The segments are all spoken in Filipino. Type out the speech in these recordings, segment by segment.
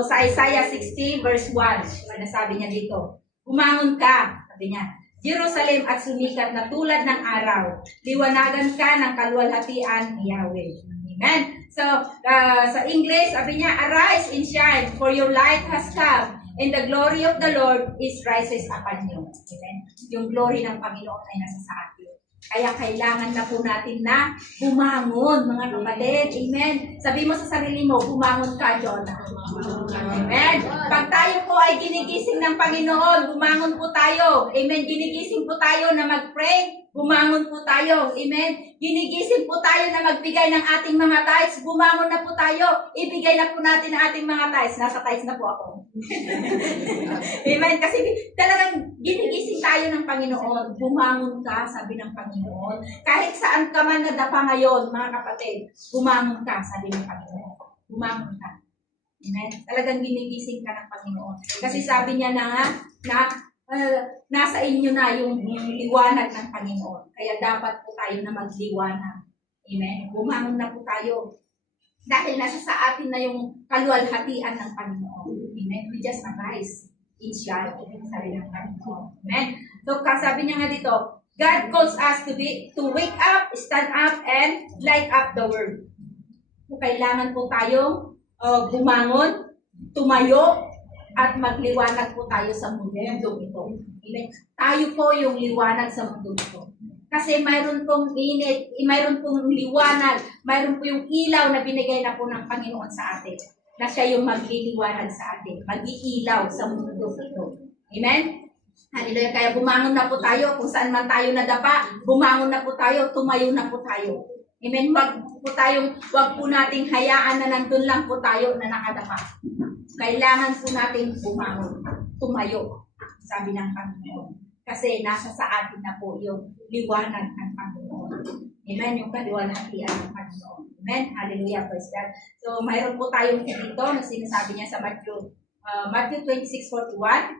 So, sa Isaiah 60 verse 1, sinasabi niya dito, bumangon ka, sabi niya, Jerusalem at sumikat na tulad ng araw, liwanagan ka ng kaluwalhatian ni Yahweh. Amen. So, sa English, sabi niya, arise and shine, for your light has come, and the glory of the Lord is rises upon you. Amen. Yung glory ng Panginoon ay nasa sa atin. Kaya kailangan na po natin na bumangon, mga kapatid. Amen. Sabi mo sa sarili mo, bumangon ka, Jonah. Amen. Pag tayo po ay ginigising ng Panginoon, bumangon po tayo. Amen. Ginigising po tayo na mag-pray. Bumangon po tayo. Amen. Ginigising po tayo na magbigay ng ating mga tithes. Bumangon na po tayo. Ibigay na po natin ang ating mga tithes. Nasa tithes na po ako. Amen. Kasi talagang ginigising tayo ng Panginoon. Bumangon ka, sabi ng Panginoon. Kahit saan ka man nadapa ngayon, mga kapatid, bumangon ka, sabi ng Panginoon. Bumangon ka. Amen. Talagang ginigising ka ng Panginoon. Kasi sabi niya na nasa inyo na yung liwanag ng Panginoon. Kaya dapat po tayo na magliwanag. Amen. Bumangon na po tayo. Dahil nasa sa atin na yung kaluwalhatian ng Panginoon. Amen. We just arise. It's shine. Sabi ng Panginoon. Amen. So, sabi niya nga dito, God calls us to wake up, stand up, and light up the world. So, kailangan po tayong bumangon, tumayo, at magliwanag po tayo sa mundo ito. Amen. Tayo po yung liwanag sa mundo ito. Kasi mayroon pong init, mayroon pong liwanag, mayroon po yung ilaw na binigay na po ng Panginoon sa atin. Na siya yung magliliwanag sa atin, mag-iilaw sa mundo ito. Amen? Hallelujah. Kaya bumangon na po tayo, kung saan man tayo nadapa, bumangon na po tayo, tumayo na po tayo. Amen? Wag po nating hayaan na nandun lang po tayo na nakadapa. Kailangan po natin bumangon, tumayo, sabi ng Panginoon. Kasi nasa sa atin na po yung liwanag ng Panginoon. Amen? Yung kaliwalhatian ng Panginoon. Amen? Hallelujah, praise God. So, mayroon po tayong dito na sinasabi niya sa Matthew 26:41.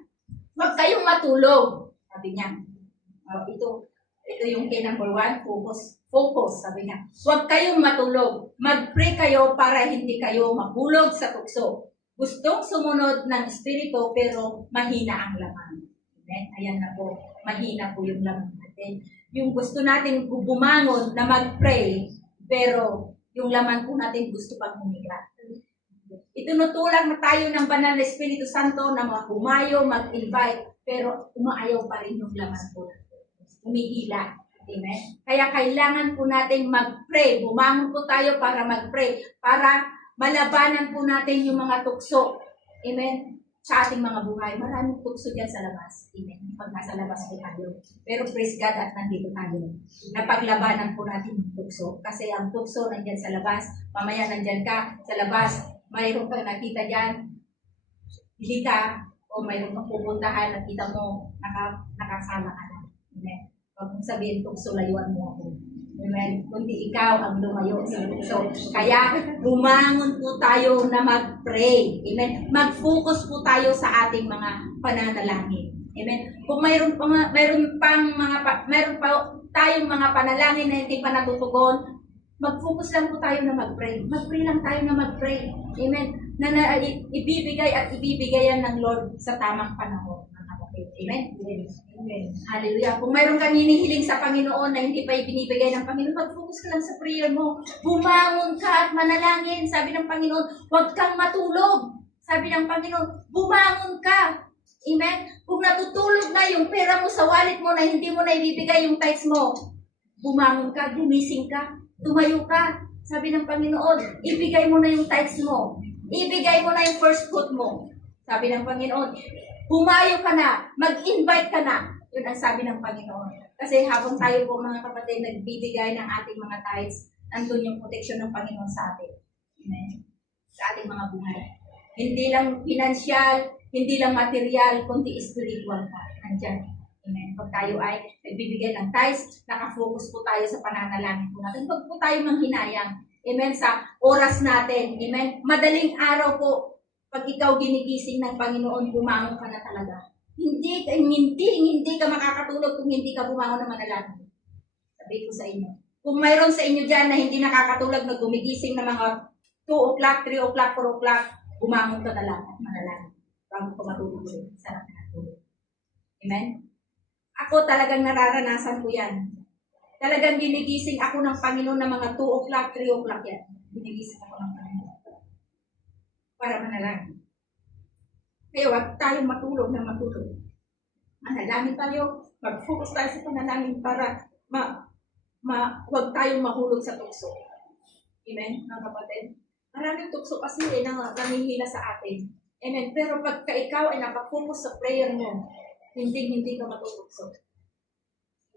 Huwag kayong matulog, sabi niya. Ito yung kay number 1, focus, sabi niya. Huwag kayong matulog. Mag-pray kayo para hindi kayo mahulog sa tukso. Gustong sumunod ng espiritu pero mahina ang laman. Amen? Ayan na po. Mahina po yung laman natin. Yung gusto natin bumangon na mag-pray pero yung laman po natin gusto pang humiga. Itinutulak na tayo ng banal na Espiritu Santo na humayo, mag-invite, pero umaayaw pa rin yung laman po natin. Umihila. Amen? Kaya kailangan po natin mag-pray. Bumangon po tayo para mag-pray. Para malabanan po natin yung mga tukso. Amen? Sa ating mga buhay. Maraming tukso dyan sa labas. Amen? Pag nasa labas po tayo. Pero praise God at nandito tayo. Napaglabanan po natin yung tukso. Kasi ang tukso nandyan sa labas. Mamaya nandyan ka sa labas. Mayroon kang nakita dyan. Bili ka. O mayroon kang pupuntahan. Nakita mo. Nakasama ka na. Amen? Huwag mong sabihin tukso, layuan mo ako. Amen. Kundi ikaw ang lumayo sa tukso. Kaya bumangon po tayo na mag-pray. Amen. Mag-focus po tayo sa ating mga pananalangin. Amen. Kung mayroon pa tayong mga panalangin na hindi pa natutugon, mag-focus lang po tayo na mag-pray. Mag-pray lang tayo na mag-pray. Amen. Na ibibigay at ibibigayan ng Lord sa tamang panahon. Amen. Amen. Hallelujah. Kung mayroon kang hinihiling sa Panginoon na hindi pa ibinibigay ng Panginoon, mag-focus ka lang sa prayer mo. Bumangon ka at manalangin. Sabi ng Panginoon, huwag kang matulog. Sabi ng Panginoon, bumangon ka. Amen. Kung natutulog na yung pera mo sa wallet mo na hindi mo na ibibigay yung tithes mo, bumangon ka, gumising ka, tumayo ka. Sabi ng Panginoon, ibigay mo na yung tithes mo. Ibigay mo na yung first fruit mo. Sabi ng Panginoon, humayo ka na, mag-invite ka na. Yun ang sabi ng Panginoon. Kasi habang tayo po mga kapatid nagbibigay ng ating mga tithes, nandun yung protection ng Panginoon sa atin. Amen. Sa ating mga buhay. Hindi lang financial, hindi lang material, kundi spiritual pa. Nandyan. Amen. Pag tayo ay nagbibigay ng tithes, nakafocus po tayo sa pananalangin po natin. Huwag po tayo manghinayang. Amen. Sa oras natin. Amen. Madaling araw po, pag ikaw ginigising ng Panginoon, bumangon ka na talaga. Hindi ka makakatulog kung hindi ka bumangon na manalangin. Sabi ko sa inyo. Kung mayroon sa inyo dyan na hindi nakakatulog na gumigising na mga 2 o'clock, 3 o'clock, 4 o'clock, bumangon ka na lang at manalangin bago ka matulog ulit. Sarap na natulog. Amen? Ako talagang nararanasan ko yan. Talagang ginigising ako ng Panginoon na mga 2 o'clock, 3 o'clock yan. Ginigising ako ng Panginoon. Para manalangin. Kaya huwag tayong matulog na matulog. Manalangin tayo, mag-focus tayo sa panalangin para huwag tayong mahulog sa tukso. Amen, mga kapatid? Maraming tukso kasi nanghihila sa atin. Amen. Pero pagka ikaw ay nakafocus sa prayer mo, hindi ka matutukso.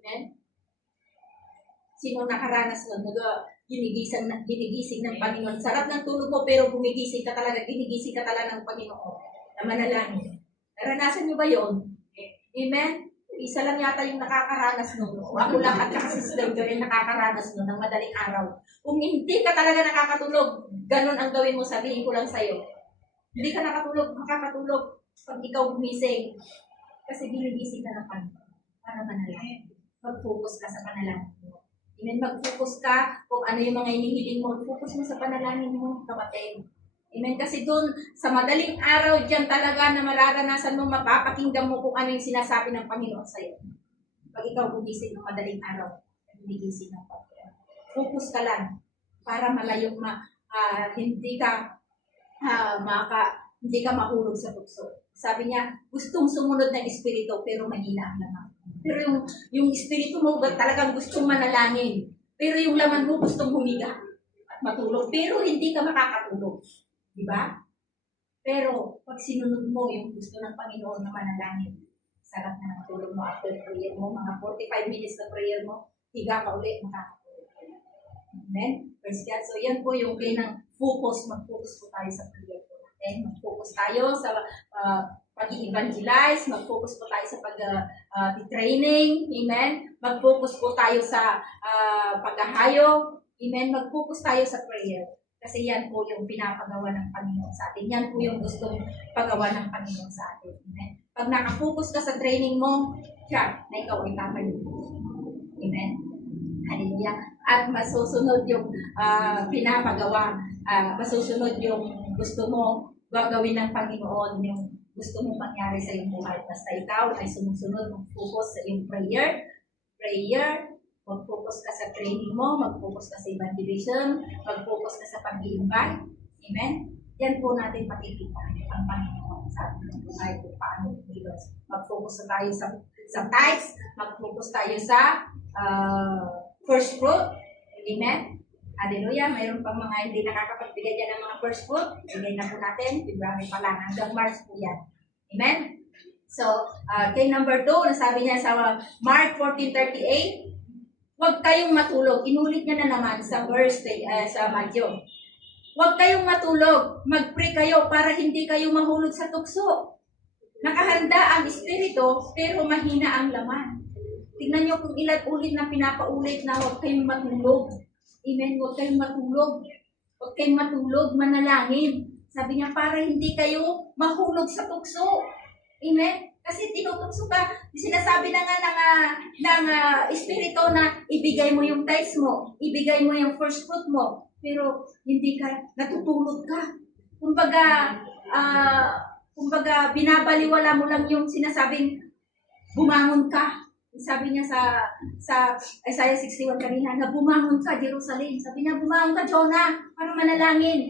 Amen? Sino nakaranas nun? Ginigising ng Panginoon. Sarap ng tulog mo, pero ginigising ka talaga ng Panginoon na manalangin. Naranasan niyo ba yun? Amen? Isa lang yata yung nakakaranas nun. Ako lang at si Sister Joy yung nakakaranas nun ng madaling araw. Kung hindi ka talaga nakakatulog, ganun ang gawin mo, sabihin ko lang sa'yo. Hindi ka makakatulog pag ikaw gumising. Kasi ginigising ka ng Panginoon para manalangin. Mag-focus ka sa panalangin mo. Amen. Mag-focus ka kung ano yung mga hinihiling mo. Focus mo sa panalangin mo, kapatid. Amen. Kasi doon, sa madaling araw, dyan talaga na mararanasan mo, mapapakinggan mo kung ano yung sinasabi ng Panginoon sa'yo. Pag ikaw gumising ng madaling araw, gumising ng Panginoon. Focus ka lang para malayo hindi ka mahulog sa tukso. Sabi niya, gustong sumunod ng espiritu pero mahina ang laman. Pero yung espiritu mo talagang gustong manalangin. Pero yung laman mo gustong humiga at matulog. Pero hindi ka makakatulog. Di ba? Pero pag sinunod mo yung gusto ng Panginoon na manalangin, sarap na matulog mo after prayer mo, mga 45 minutes na prayer mo, higa ka ulit, makakatulog. Amen? Praise God. So yan po yung kailang focus, mag-focus po tayo sa prayer po natin. Mag-focus tayo sa pag-evangelize, mag-focus po tayo sa pag-training, amen? Mag-focus po tayo sa paghahayo, amen? Mag-focus tayo sa prayer. Kasi yan po yung pinapagawa ng Panginoon sa atin. Yan po yung gustong pagawa ng Panginoon sa atin. Amen? Pag nakafocus ka sa training mo, siya, na ikaw ay tatayo. Amen? Hallelujah. At masusunod yung pinapagawa. Masusunod yung gusto mo gagawin ng Panginoon, yung gusto mong mangyari sa iyong buhay. Basta ikaw ay sumusunod, mag-focus sa iyong prayer, mag-focus ka sa training mo, mag-focus ka sa evangelism, mag-focus ka sa pag-i-invite. Amen? Yan po natin makikita ang Panginoon sa ating buhay kung paano kilos. Mag-focus tayo sa tithes, mag-focus tayo sa first fruit. Amen? Hallelujah. Mayroon pang mga hindi nakakapagbigay dyan ng mga first fruit. Bigay na po natin. February pa lang. Hanggang March po yan. Amen? So, kay number 2, nasabi niya sa Mark 14:38, huwag kayong matulog. Inulit niya na naman sa verse sa Matthew. Huwag kayong matulog. Mag-pray kayo para hindi kayo mahulog sa tukso. Nakahanda ang espiritu, pero mahina ang laman. Tingnan niyo kung ilan ulit na pinapaulit na huwag kayong matulog. Amen. Huwag kayong matulog. Huwag kayong matulog, manalangin. Sabi niya, para hindi kayo mahulog sa tukso. Amen. Kasi tinutukso ka. Sinasabi na nga ng espiritu na ibigay mo yung tithes mo. Ibigay mo yung first fruit mo. Pero hindi ka, natutulog ka. Kumbaga, binabaliwala mo lang yung sinasabing bumangon ka. Sabi niya sa Isaiah 61 kanina, na bumangon ka, Jerusalem. Sabi niya, bumangon ka, Jonah, para manalangin.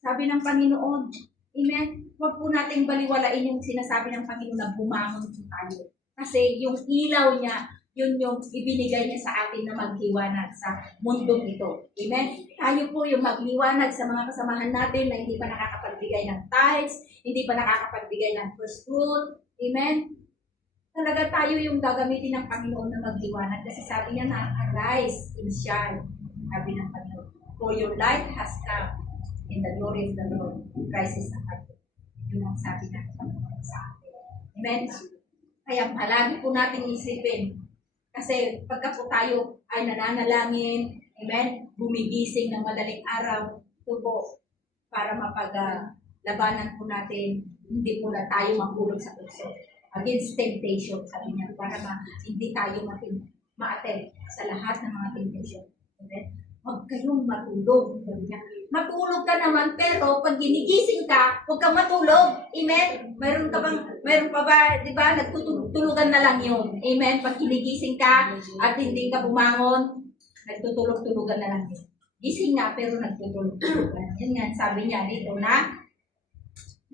Sabi ng Panginoon, amen, huwag po nating baliwalain yung sinasabi ng Panginoon na bumangon tayo. Kasi yung ilaw niya, yun yung ibinigay niya sa atin na magliwanag sa mundong ito. Amen? Tayo po yung magliwanag sa mga kasamahan natin na hindi pa nakakapagbigay ng tithes, hindi pa nakakapagbigay ng first fruit. Amen? Talaga tayo yung gagamitin ng Panginoon na magliwanag. Kasi sabi niya na, arise and shine. Sabi ng Panginoon, for your light has come in the glory of the Lord. Christ is upon you. Yun ang sabi ng Panginoon sa atin. Amen? Kaya palagi po natin isipin. Kasi pagka po tayo ay nananalangin, amen, gumigising ng madaling araw, ito po, para mapaglabanan po natin, hindi po na tayo mahulog sa tukso. Against temptation, sabi niya, para hindi tayo ma-attend sa lahat ng mga temptation. Amen? huwag kayong matulog. Sabi niya, matulog ka naman, pero pag ginigising ka, huwag kang matulog. Amen? Mayroon pa ba, di ba, nagtutulugan na lang yun. Amen? Pag ginigising ka at hindi ka bumangon, nagtutulog-tulugan na lang yun. Gising nga, pero nagtutulog-tulugan. Yan nga, sabi niya dito na,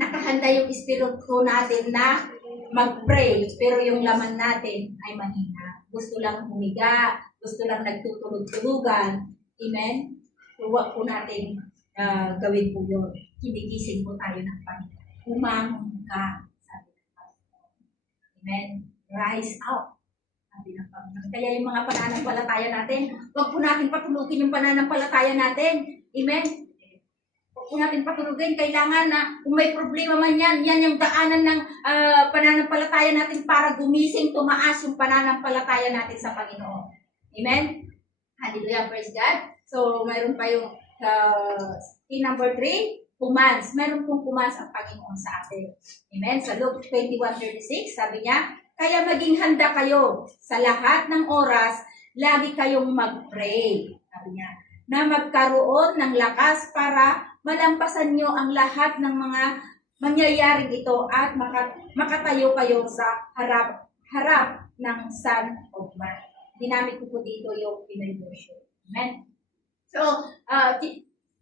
nakahanda yung espiritu natin na mag-pray, pero yung laman natin ay mahina. Gusto lang humiga, gusto lang nagtutulog-tulugan. Amen? Huwag po natin gawin po yun. Kinigising po tayo ng Panginoon. Umangon ka, sabi ng Panginoon. Amen? Rise up, sabi ng Panginoon. Kaya yung mga pananampalataya natin, huwag po natin patulugin yung pananampalataya natin. Amen? Kung natin patulugin, kailangan na kung may problema man yan yung daanan ng pananampalataya natin para gumising, tumaas yung pananampalataya natin sa Panginoon. Amen? Hallelujah, praise God. So, mayroon pa yung number 3, commands. Mayroon pong commands ang Panginoon sa atin. Amen? Sa Luke 21:36, sabi niya, kaya maging handa kayo sa lahat ng oras, lagi kayong mag-pray. Sabi niya, na magkaroon ng lakas para malampasan nyo ang lahat ng mga mangyayaring ito at makatayo kayo sa harap ng Son of Man. Ginamit ko po dito yung Pinoy version. Amen? So,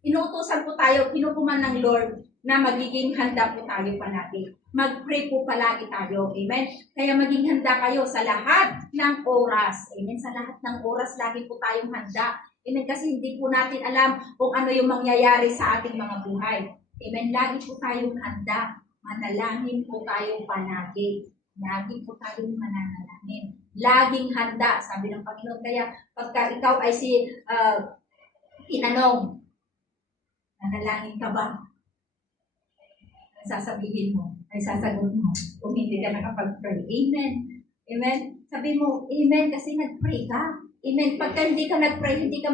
inuutosan po tayo, kinukuman ng Lord na magiging handa po tayo palagi. Mag-pray po palagi tayo. Amen? Kaya maging handa kayo sa lahat ng oras. Amen? Sa lahat ng oras, lagi po tayong handa. Amen? Kasi hindi po natin alam kung ano yung mangyayari sa ating mga buhay. Amen? Lagi po tayong handa. Manalangin po tayo palagi. Lagi po tayong mananalangin. Laging handa, sabi ng Panginoon. Kaya pagka ikaw ay tinanong, nanalangin ka ba? Ang sasabihin mo, ay sasagot mo, kung hindi ka nakapag-pray. Amen. Amen. Sabi mo, amen, kasi nag-pray ka. Amen. Pagka hindi ka nag-pray, hindi ka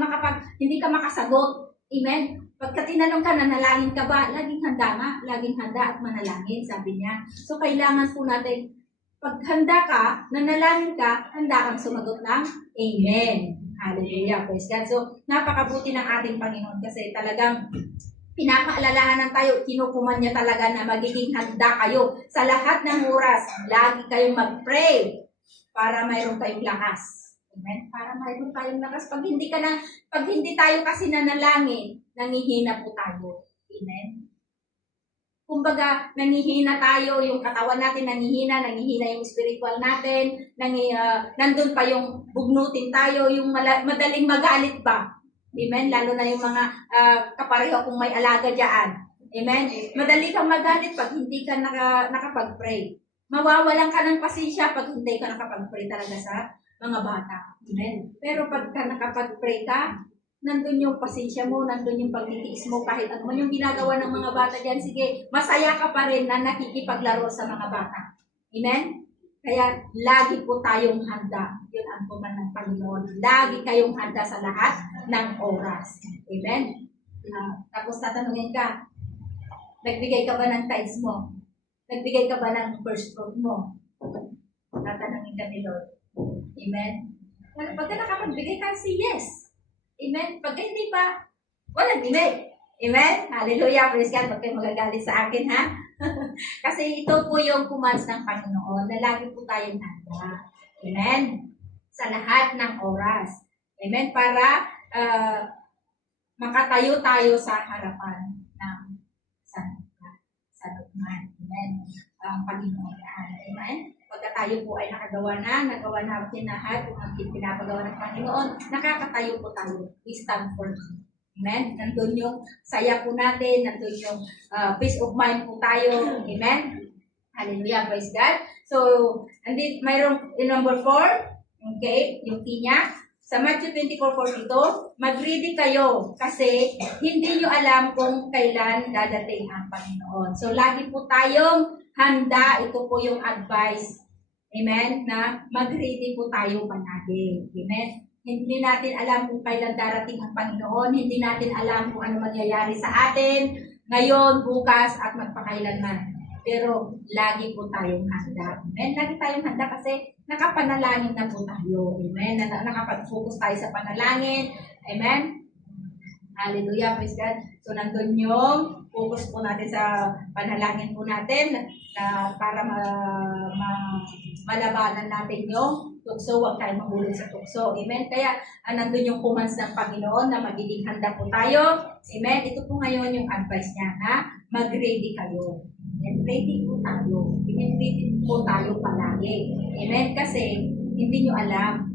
makasagot. Amen. Pagka tinanong ka, nanalangin ka ba? Laging handa nga. Laging handa at manalangin, sabi niya. So, kailangan po natin, pag handa ka, nanalangin ka, handa kang sumagot ng amen. Hallelujah. Praise God. So, napakabuti ng ating Panginoon kasi talagang pinapaalalahanan tayo, kinukuman niya talaga na magiging handa kayo sa lahat ng oras. Lagi kayong mag-pray para mayroon kayong lakas. Amen? Para mayroon tayong lakas. Pag hindi tayo kasi nanalangin, nangihina po tayo. Amen? Kumbaga, nangihina tayo, yung katawan natin nangihina yung spiritual natin, nandun pa yung bugnutin tayo, yung madaling magalit ba? Amen? Lalo na yung mga kapareho kung may alaga dyan. Amen? Madali kang magalit pag hindi ka nakapag-pray. Mawawalan ka ng pasensya pag hindi ka nakapag-pray talaga sa mga bata. Amen? Pero pagka nakapag-pray ka, nandun yung pasensya mo, nandun yung pagtitiis mo, kahit ano man yung ginagawa ng mga bata dyan, sige, masaya ka pa rin na nakikipaglaro sa mga bata. Amen? Kaya, lagi po tayong handa. Yun ang command ng Panginoon. Lagi kayong handa sa lahat ng oras. Amen? Tapos tatanungin ka, nagbigay ka ba ng tithes mo? Nagbigay ka ba ng first fruit mo? Tatanungin ka ni Lord. Amen? Pagka nakapagbigay ka, say yes. Amen? Pagka hindi pa, walang bigay. Amen? Hallelujah. Praise God. Huwag kayong magagalit sa akin, ha? Kasi ito po yung commands ng Panginoon na lagi po tayong handa. Amen? Sa lahat ng oras. Amen? Para makatayo tayo sa harapan ng sanukman. Amen? Ang Panginoon. Amen? Pagka tayo po ay nagawa natin lahat kung ang pinapagawa ng Panginoon, nakakatayo po tayo. We stand for Him. Amen? Nandun yung saya po natin, nandun yung peace of mind po tayo. Amen? Hallelujah, praise God. So, andit mayroong yung number 4, okay, yung key niya. Sa Matthew 24:42, mag-ready kayo kasi hindi nyo alam kung kailan dadating ang Panginoon. So, lagi po tayong handa. Ito po yung advice. Amen? Na mag-ready po tayo palagi. Amen? Hindi natin alam kung kailan darating ang Panginoon. Hindi natin alam kung ano mangyayari sa atin ngayon, bukas, at magpakailanman. Pero lagi po tayong handa. Amen? Lagi tayong handa kasi nakapanalangin na po tayo. Amen? Nakapag-focus tayo sa panalangin. Amen? Hallelujah, praise God. So, nandun yung focus po natin sa panalangin po natin na para malabanan natin yung tukso, huwag tayo mahulog sa tukso. Amen? Kaya, nandun yung commands ng Panginoon na magiging handa po tayo. Amen? Ito po ngayon yung advice niya na mag-ready kayo. And ready po tayo. Amen? Ready po tayo palagi. Amen? Kasi, hindi nyo alam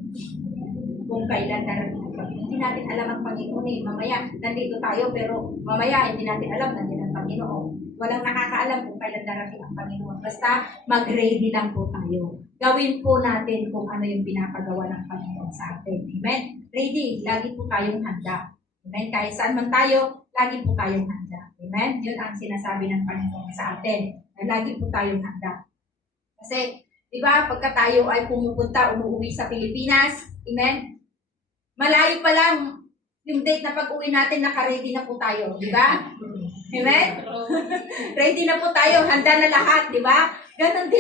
kung kailan darating. Hindi natin alam ang Panginoon eh. Mamaya, nandito tayo, pero mamaya, hindi natin alam, nandito ang Panginoon. Walang nakakaalam kung kailan darating ang Panginoon. Basta, mag-ready lang po tayo. Gawin po natin kung ano yung pinapagawa ng Panginoon sa atin. Amen? Ready. Lagi po tayong handa. Amen? Kahit saan man tayo, lagi po tayong handa. Amen? Yun ang sinasabi ng Panginoon sa atin. Na lagi po tayong handa. Kasi, di ba, pagka tayo ay pumupunta, umuwi sa Pilipinas, amen? Malayo pa lang yung date na pag-uwi natin, naka-ready na po tayo, di ba? Amen? Ready na po tayo, handa na lahat, di ba? Ganon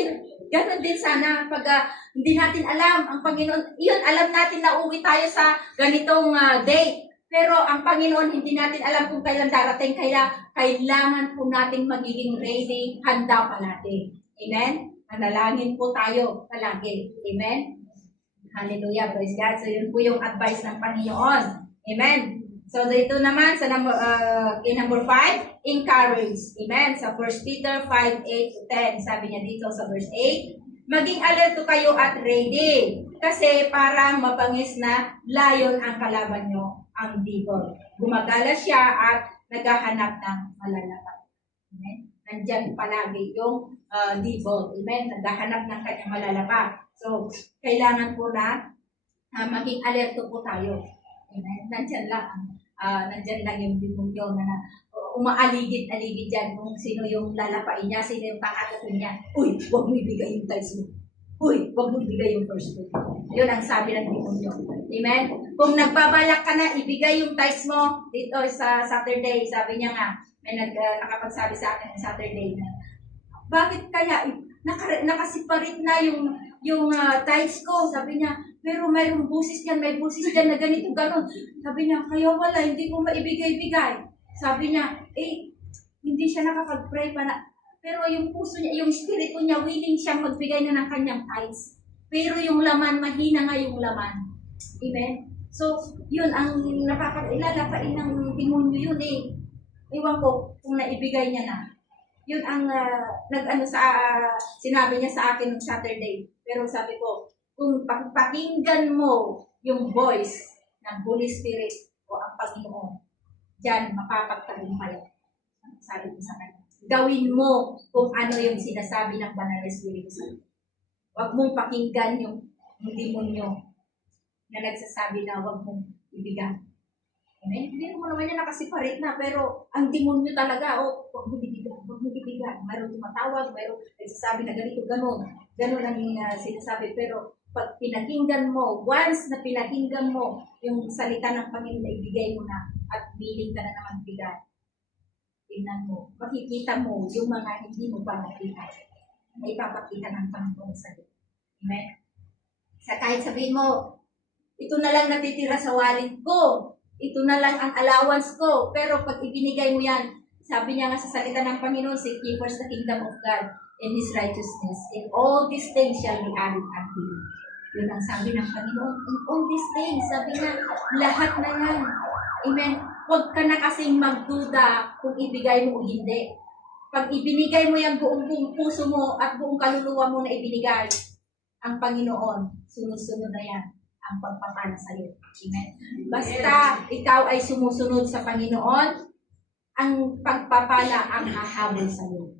din sana pag hindi natin alam ang Panginoon. Iyon, alam natin na uwi tayo sa ganitong date. Pero ang Panginoon, hindi natin alam kung kailan darating. Kaya kailangan po natin magiging ready, handa pa natin. Amen? Manalangin po tayo palagi. Amen? Hallelujah, praise God. So, yun po yung advice ng Panginoon. Amen. So, dito naman sa number 5, encourage. Amen. Sa 1 Peter 5:8-10, sabi niya dito sa verse 8, maging alerto kayo at ready. Kasi parang mabangis na layon ang kalaban nyo, ang devil. Gumagala siya at naghahanap ng malalaman. Amen. Nandyan palagi yung devil. Amen. Naghahanap ng kanyang malalaman. So, kailangan po na maging alerto po tayo. Amen? Nandyan lang yung demonyo na umaaligid-aligid dyan kung sino yung lalapain niya, sino yung pakatatin niya. Uy, huwag mo ibigay yung tithes mo. Uy, huwag mo ibigay yung first fruit. Yun ang sabi ng demonyo. Amen? Kung nagbabalak ka na ibigay yung tithes mo dito sa Saturday, sabi niya nga, may nakapagsabi sa akin sa Saturday na, bakit kaya nakasiparit na yung tithes ko, sabi niya, pero mayroong busis dyan, may busis dyan na ganito, ganon. Sabi niya, kaya wala, hindi ko maibigay-bigay. Sabi niya, hindi siya nakapag-pray pa na, pero yung puso niya, yung spirito niya, willing siyang magbigay na ng kanyang tithes. Pero yung laman, mahina nga yung laman. Amen? So, yun ang ilalapain ng demonyo yun eh. Iwan ko kung naibigay niya na. Yun ang sinabi niya sa akin ng Saturday. Pero sabi ko, kung pakinggan mo yung voice ng Holy Spirit o ang Panginoon, diyan mapapagtagumpay. Sabi ko sa kanya. Gawin mo kung ano yung sinasabi ng Banal na Espiritu Santo. Huwag mong pakinggan yung demonyo na nagsasabi na huwag mong ibigay. Amen? Hindi mo naman yan nakasiparit na, pero ang demonyo talaga, huwag mo ibigay. Mayroong tumatawag, mayroong nagsasabi na ganito, ganon. Ganon ang sinasabi. Pero pag pinakinggan mo, once na pinakinggan mo yung salita ng Panginoon na ibigay mo na at willing ka na naman bigay, tingnan mo, makikita mo yung mga hindi mo pa nakita. May papakita ng Panginoon sa iyo. Amen? Sa kahit sabihin mo, ito na lang natitira sa wallet ko, ito na lang ang allowance ko, pero pag ibinigay mo yan, sabi niya nga sa salita ng Panginoon, seek ye first the kingdom of God and His righteousness, and all these things shall be added unto you. Yun ang sabi ng Panginoon, and all these things, sabi niya, lahat na yan. Amen? Huwag ka na kasing magduda kung ibigay mo o hindi. Pag ibinigay mo yung buong puso mo at buong kaluluwa mo na ibinigay, ang Panginoon, sunod-sunod na yan ang pagpapala sa iyo. Amen? Basta ikaw ay sumusunod sa Panginoon, ang pagpapala ang hahabol sa iyo.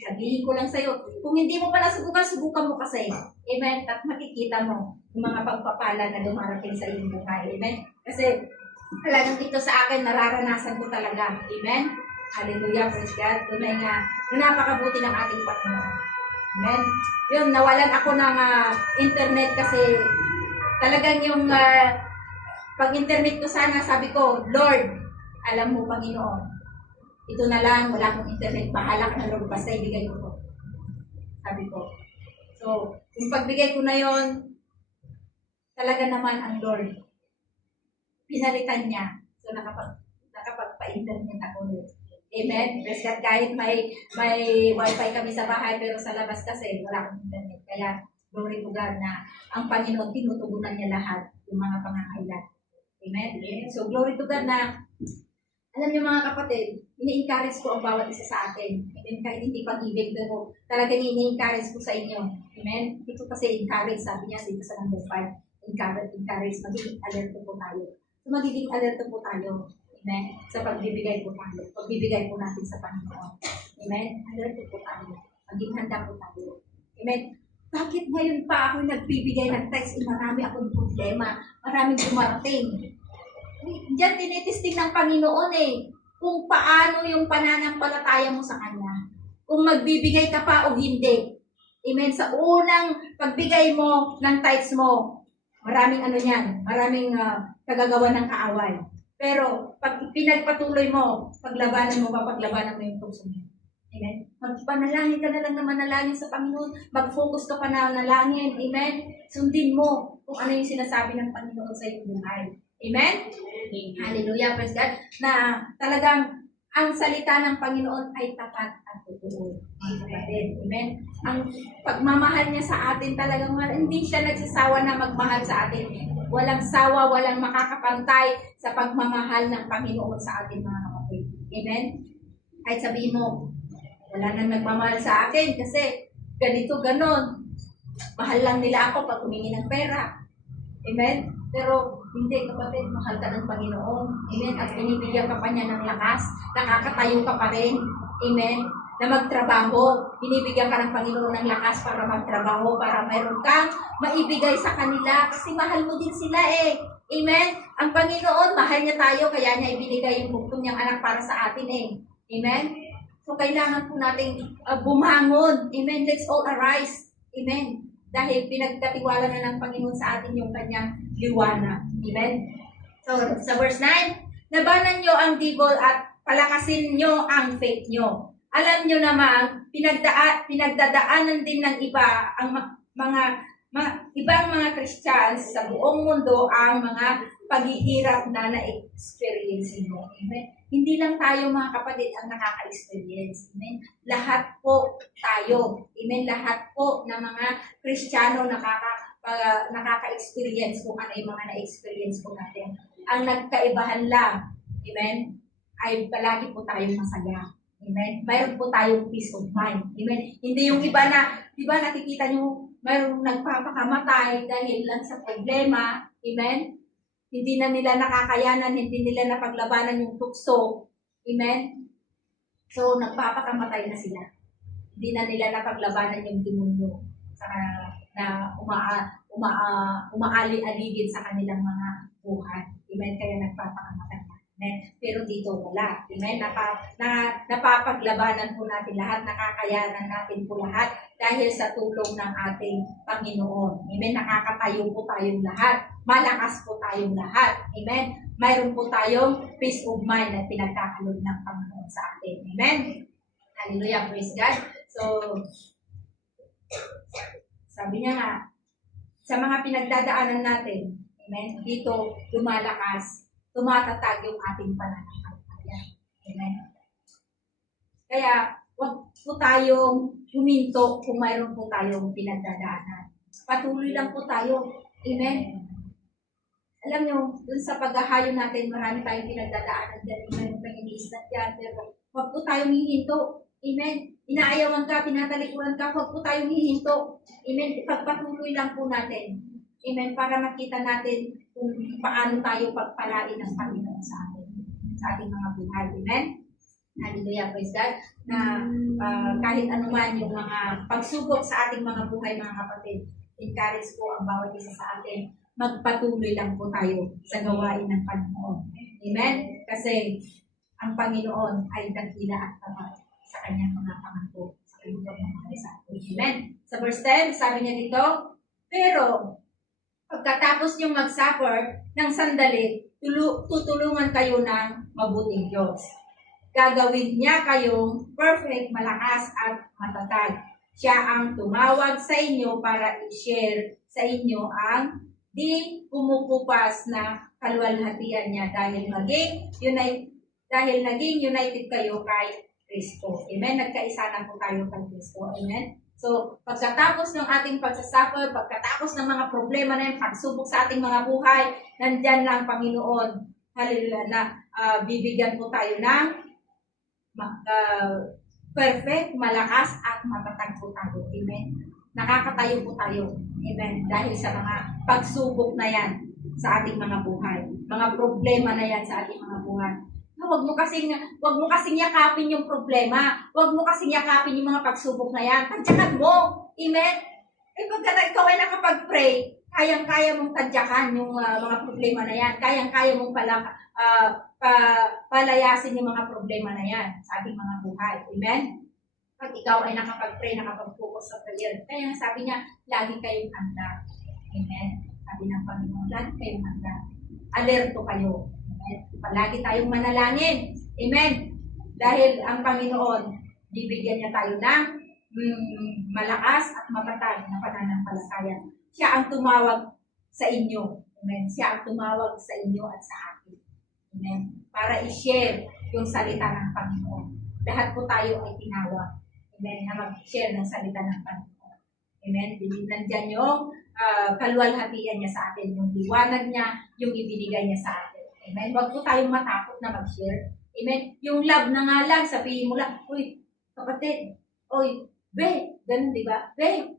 Sabihin ko lang sa iyo, kung hindi mo pa nasubukan, subukan mo kasi. Amen? At makikita mo yung mga pagpapala na dumarating sa iyong buhay. Amen? Kasi talagang dito sa akin, nararanasan ko talaga. Amen? Hallelujah, praise God. Tunay nga, napakabuti ng ating Panginoon. Amen? Yun, nawalan ako ng internet kasi talagang yung pag-internet ko sana, sabi ko, Lord, alam mo, Panginoon, ito na lang, wala akong internet, bahala ka na, Lord, basta ibigay ko to. Sabi ko. So, yung pagbigay ko na yon, talaga naman ang Lord, pinalitan niya. So, nakapagpa-internet ako ulit. Amen? Praise God, kahit may wifi kami sa bahay, pero sa labas kasi wala akong internet. Kaya, glory to God na ang Panginoon, tinutugunan niya lahat yung mga pangangailangan. Amen? So, glory to God na, alam niyo mga kapatid, ini-encourage ko ang bawat isa sa atin. Amen? Kahit hindi pag-ibig, pero talagang ini-encourage ko sa inyo. Amen? Ito kasi encourage, sabi niya dito sa number 5. Encourage, magiging alerto po tayo. So, magiging alerto po tayo. Amen? Sa pagbibigay po tayo. Pagbibigay po natin sa Panginoon. Amen? Alerto po tayo. Maging handa po tayo. Amen? Bakit ngayon pa ako nagbibigay ng text? Marami akong problema. Maraming dumarating. Diyan tinitesting ng Panginoon kung paano yung pananampalataya mo sa Kanya. Kung magbibigay ka pa o hindi. Amen. Sa unang pagbigay mo ng tithes mo, maraming maraming kagagawa ng kaaway. Pero pag pinagpatuloy mo, paglabanan mo yung puso mo. Amen. Magpanalangin ka na lang na manalangin sa Panginoon. Mag-focus ka pa na nalangin. Amen. Sundin mo kung ano yung sinasabi ng Panginoon sa iyong buhay. Amen? Hallelujah, praise God. Na talagang ang salita ng Panginoon ay tapat at totoo. Amen? Ang pagmamahal niya sa atin talagang hindi siya nagsasawa na magmahal sa atin. Walang sawa, walang makakapantay sa pagmamahal ng Panginoon sa atin, mga kapatid. Amen? Kahit sabihin mo, wala nang nagmamahal sa akin kasi ganito, ganon. Mahal lang nila ako pag humingi ng pera. Amen? Pero hindi, kapatid, mahal ka ng Panginoon. Amen? At binibigyan ka pa niya ng lakas. Nakakatayo ka pa rin. Amen? Na magtrabaho. Binibigyan ka ng Panginoon ng lakas para magtrabaho, para mayroon kang maibigay sa kanila. Kasi mahal mo din sila Amen? Ang Panginoon, mahal niya tayo, kaya niya ibinigay yung buktong niyang anak para sa atin Amen? So, kailangan po nating bumangon. Amen? Let's all arise. Amen? Dahil pinagkatiwala na ng Panginoon sa atin yung kanyang liwanag. Amen? So, sa verse 9, labanan nyo ang devil at palakasin nyo ang faith nyo. Alam nyo naman, pinagdadaanan din ng iba ang ibang mga Christians sa buong mundo ang mga paghihirap na na-experience mo. Amen? Hindi lang tayo mga kapatid ang nakaka-experience. Amen? Lahat po tayo. Amen? Lahat po ng mga Kristiyano nakaka-experience kung ano yung mga na-experience po natin. Ang nagkaibahan lang, amen, ay palagi po tayong masaya. Amen? Mayroon po tayong peace of mind. Amen? Hindi yung iba na, di ba nakikita nyo, mayroong nagpapakamatay dahil lang sa problema. Amen? Hindi na nila nakakayanan, hindi nila napaglabanan yung tukso. Amen? So, nagpapakamatay na sila. Hindi na nila napaglabanan yung demonyo na umaali-aligid sa kanilang mga buhay. Amen? Kaya nagpapakamatay na. Amen? Pero dito wala. Amen? Napapaglabanan po natin lahat, nakakayanan natin po lahat dahil sa tulong ng ating Panginoon. Amen? Nakakatayo po tayong lahat. Malakas po tayong lahat. Amen? Mayroon po tayong peace of mind na pinagkakaloob ng Panginoon sa atin. Amen? Hallelujah. Praise God. So, sabi niya nga, sa mga pinagdadaanan natin, amen, dito lumalakas, tumatatag yung ating pananampalataya. Amen? Kaya, huwag po tayong huminto kung mayroon po tayong pinagdadaanan. Patuloy lang po tayo. Amen? Alam nyo, dun sa paghahayo natin, marami tayong pinagdadaanan dyan. Mayroon pang iniislat yan. Pero huwag po tayong hihinto. Amen? Inaayawan ka, tinatalikuran ka, huwag po tayong hihinto. Amen? Ipagpatuloy lang po natin. Amen? Para makita natin kung paano tayo pagpalain ng Panginoon sa atin, sa ating mga buhay. Amen? Hallelujah, praise God. Na kahit anuman yung mga pagsubok sa ating mga buhay, mga kapatid, encourage ko ang bawat isa sa atin, magpatuloy lang po tayo sa gawain ng Panginoon. Amen? Kasi ang Panginoon ay dakila at tapat sa kanyang mga pangako, sa kanyang mga sa atin. Amen? Sa verse 10, sabi niya dito, pero pagkatapos niyong mag-suffer ng sandali, tutulungan kayo ng mabuting Diyos. Gagawin niya kayong perfect, malakas at matatag. Siya ang tumawag sa inyo para i-share sa inyo ang di kumukupas na kaluwalhatian niya dahil maging yun ay Dahil naging united kayo kay Kristo. Amen? Nagkaisa na po tayo kay Kristo. Amen? So, pagkatapos ng ating pagsasuffer, pagkatapos ng mga problema na yung pagsubok sa ating mga buhay, nandyan na ang Panginoon. Hallelujah, na bibigyan po tayo ng perfect, malakas, at matatag po tayo. Amen? Nakakatayo po tayo. Amen? Dahil sa mga pagsubok na yan sa ating mga buhay. Mga problema na yan sa ating mga buhay. Huwag mo kasing yakapin yung problema. Huwag mo kasing yakapin yung mga pagsubok na yan. Tadyakan mo. Amen? Eh pagka ikaw ay nakapag-pray, kayang-kaya mong tadyakan yung mga problema na yan. Kayang-kaya mong palayasin yung mga problema na yan sa ating mga buhay. Amen? Pag ikaw ay nakapag-pray, nakapag-focus sa prayer, kaya sabi niya, lagi kayong handa. Amen? Sabi ng Panginoon, lagi kayong handa. Alerto kayo. Amen? Palagi tayong manalangin. Amen? Dahil ang Panginoon, bibigyan niya tayo ng malakas at matatag na pananampalataya. Siya ang tumawag sa inyo. Amen? Siya ang tumawag sa inyo at sa akin. Amen? Para i-share yung salita ng Panginoon. Lahat po tayo ay tinawag. Amen? Na mag-share ng salita ng Panginoon. Amen? Nandyan yung kaluwalhatian niya sa atin, yung liwanag niya, yung ibinigay niya sa atin. Amen? Huwag po tayong matakot na mag-share. Amen? Yung love na nga lang, sabihin mo lang, uy, kapatid, uy, be, ganun, di ba? Be,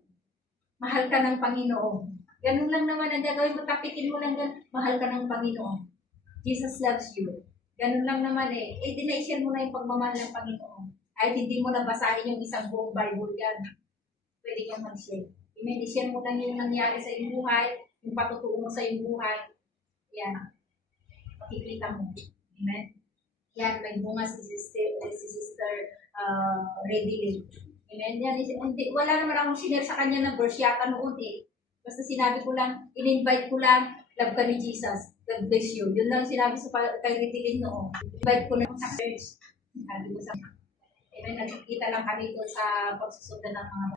mahal ka ng Panginoon. Ganun lang naman ang gagawin mo, tapikin mo lang ganun, mahal ka ng Panginoon. Jesus loves you. Ganun lang naman eh. Eh, dination mo na yung pagmamahal ng Panginoon. Kahit hindi mo nabasahin yung isang buong Bible yan, pwede kang mag-share. I-share mo lang yung nangyari sa iyong buhay, yung patutuo mo sa iyong buhay. Yan. Makikita mo. Amen? Yan, may bunga si Sister Reddy. Amen? Yan, wala naman akong sinare sa kanya ng verse yata noon eh. Basta sinabi ko lang, in-invite ko lang, love ka ni Jesus. God bless you. Yun lang sinabi sa kay Reddy noon. Invite ko lang sa church. Sabi ko sa amen, nagkikita lang kami doon sa pagsusundan ng mga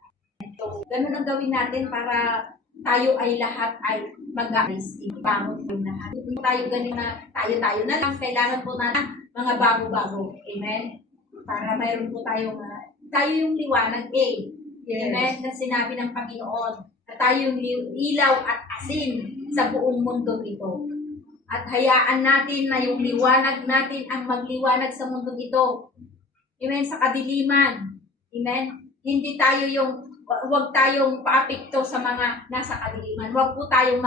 so, ganun ang gawin natin para tayo ay lahat ay mag-aalis. Ibangon tayo lahat. Kung tayo ganun na tayo na lang, kailangan po na mga bago-bago. Amen? Para mayroon po tayo yung liwanag eh. Amen? Na sinabi ng Panginoon na tayo yung ilaw at asin sa buong mundo ito. At hayaan natin na yung liwanag natin ang magliwanag sa mundo ito. Amen? Sa kadiliman. Amen? Hindi tayo huwag tayong paapekto sa mga nasa kadiliman. Huwag po tayong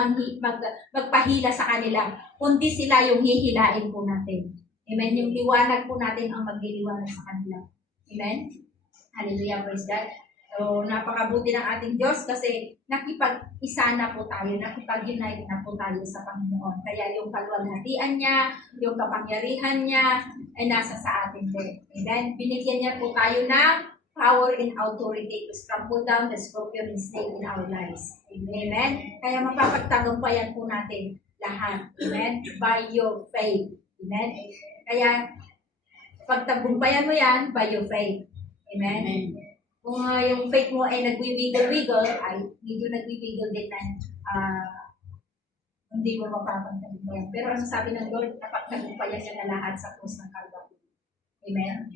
magpahila sa kanila, kundi sila yung hihilain po natin. Amen? Yung liwanag po natin ang magliliwanag sa kanila. Amen? Hallelujah, praise God. So, napakabuti ng ating Diyos kasi nakipag-isa na po tayo, nakipag-unite na po tayo sa Panginoon. Kaya yung kaluwalhatian niya, yung kapangyarihan niya, ay nasa sa atin po. Amen? Binigyan niya po tayo ng power and authority to trample down the scorpion and snake in our lives. Amen? Kaya mapapagtagumpayan po natin lahat. Amen? By your faith. Amen? Kaya, pagtagumpayan mo yan, by your faith. Amen? Amen. Kung yung faith mo ay nagwiwiggle-wiggle, ay medyo nagwiwiggle din na hindi mo mapapagtagumpayan. Pero ang sabi ng Lord, napagtagumpayan niya na lahat sa krus ng Calvary. Amen?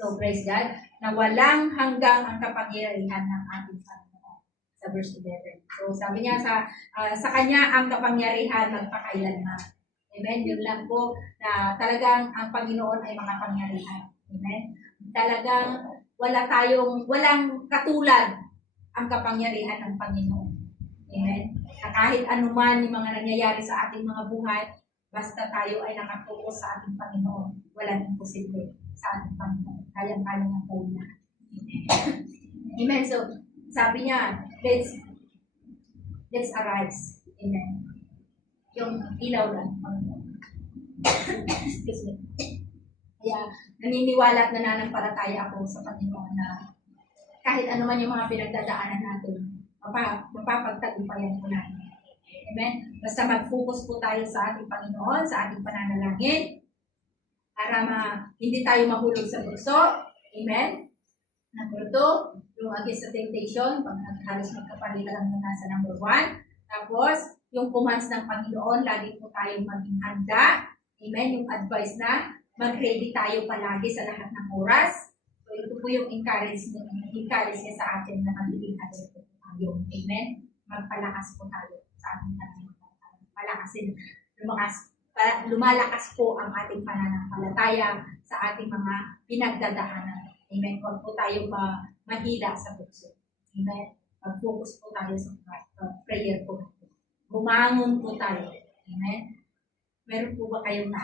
So, praise God, na walang hanggang ang kapangyarihan ng ating Panginoon. Sa verse 11. So, sabi niya, sa Kanya ang kapangyarihan magpakailanman. Amen? Yun lang po, na talagang ang Panginoon ay makapangyarihan. Amen? Talagang walang katulad ang kapangyarihan ng Panginoon. Amen? Na kahit anuman yung mga nangyayari sa ating mga buhay, basta tayo ay nakatuos sa ating Panginoon, walang imposible sa ating Panginoon. Kayang-kaya ng po na. Amen. So, sabi niya, let's arise. Amen. Yung ilaw lang. Excuse me. Kaya, naniniwala at nananampalataya ako sa Panginoon na kahit ano man yung mga pinagdadaanan natin, mapapagtagumpayan po natin. Amen? Basta mag-focus po tayo sa ating Panginoon, sa ating pananalangin, para hindi tayo mahulog sa puso. Amen? Number 2, yung against the temptation, pag halos magkapalit lang na nasa number 1. Tapos, yung commands ng Panginoon, lagi po tayong maging handa. Amen? Yung advice na mag-ready tayo palagi sa lahat ng oras. So, ito po yung encourage niya sa atin na magiging adult po tayo. Amen? Magpalakas po tayo sa ating palakasin. Lumalakas po ang ating pananampalataya sa ating mga pinagdadaanan. Amen? Huwag po tayo mahila sa bukso. Amen? Mag-focus po tayo sa prayer po. Bumangon po tayo. Amen? Meron po ba kayong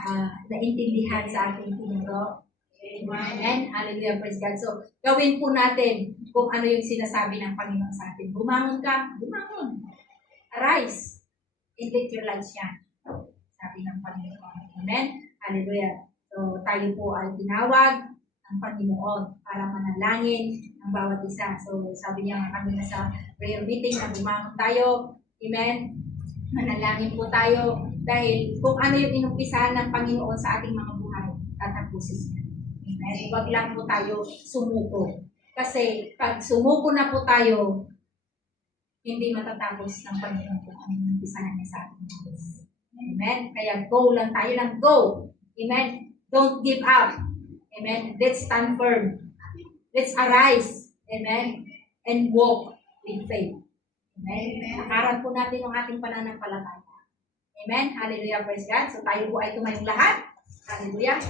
naintindihan sa ating tinuro? Amen? Hallelujah, praise God. So, gawin po natin kung ano yung sinasabi ng Panginoon sa atin. Bumangon ka, bumangon. Arise. And take your lives yan. Sabi ng Panginoon. Amen? Hallelujah. So, tayo po ay tinawag ng Panginoon para manalangin ang bawat isa. So, sabi niya nga kanina sa prayer meeting na bumangon tayo. Amen? Manalangin po tayo dahil kung ano yung inumpisahan ng Panginoon sa ating mga buhay, tatapusin niya. Amen? Huwag lang po tayo sumuko. Kasi pag sumuko na po tayo, hindi matatapos ng Panginoon kung ano yung inumpisahan niya sa ating buhay. Amen? Kaya go lang tayo lang, go. Amen? Don't give up. Amen? Let's stand firm. Let's arise. Amen? And walk with faith. Amen? Nakaran po natin ang ating pananampalataya. Amen? Hallelujah, praise God. So tayo po ay tumayong lahat. Hallelujah.